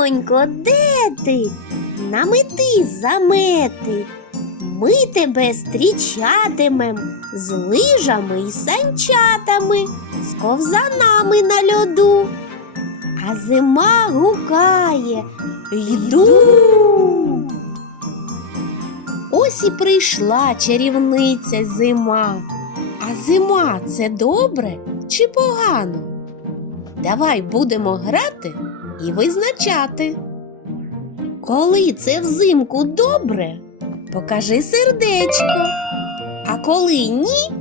Зимонько, де ти? Намети замети. Ми тебе зустрічатимем з лижами і санчатами, з ковзанами на льоду. А зима гукає Йду. Ось і прийшла чарівниця зима. А зима це добре чи погано? Давай будемо грати і визначати. Коли це взимку добре, покажи сердечко. А коли ні,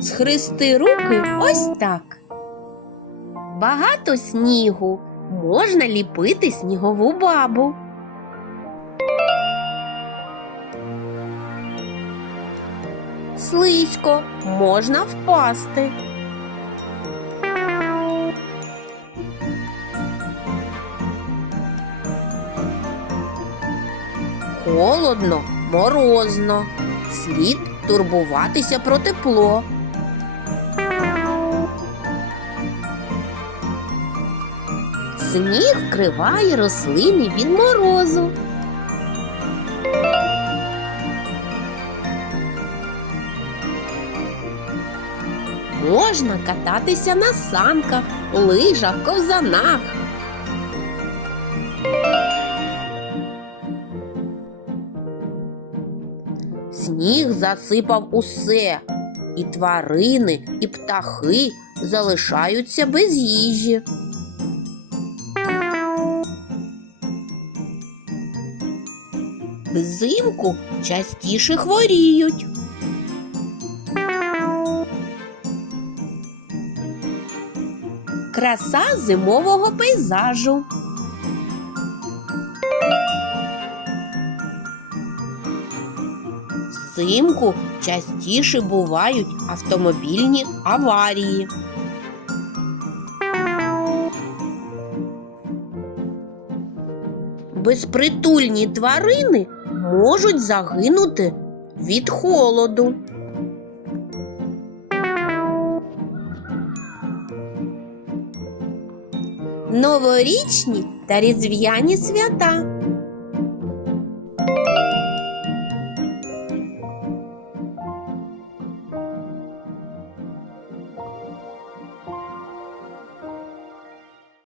схрести руки ось так. Багато снігу можна ліпити снігову бабу. Слизько можна впасти. Холодно, морозно. Слід турбуватися про тепло. Сніг вкриває рослини від морозу. Можна кататися на санках, лижах, ковзанах. Сніг засипав усе, і тварини, і птахи залишаються без їжі. Взимку частіше хворіють. Краса зимового пейзажу. Взимку частіше бувають автомобільні аварії. Безпритульні тварини можуть загинути від холоду. Новорічні та різдвяні свята.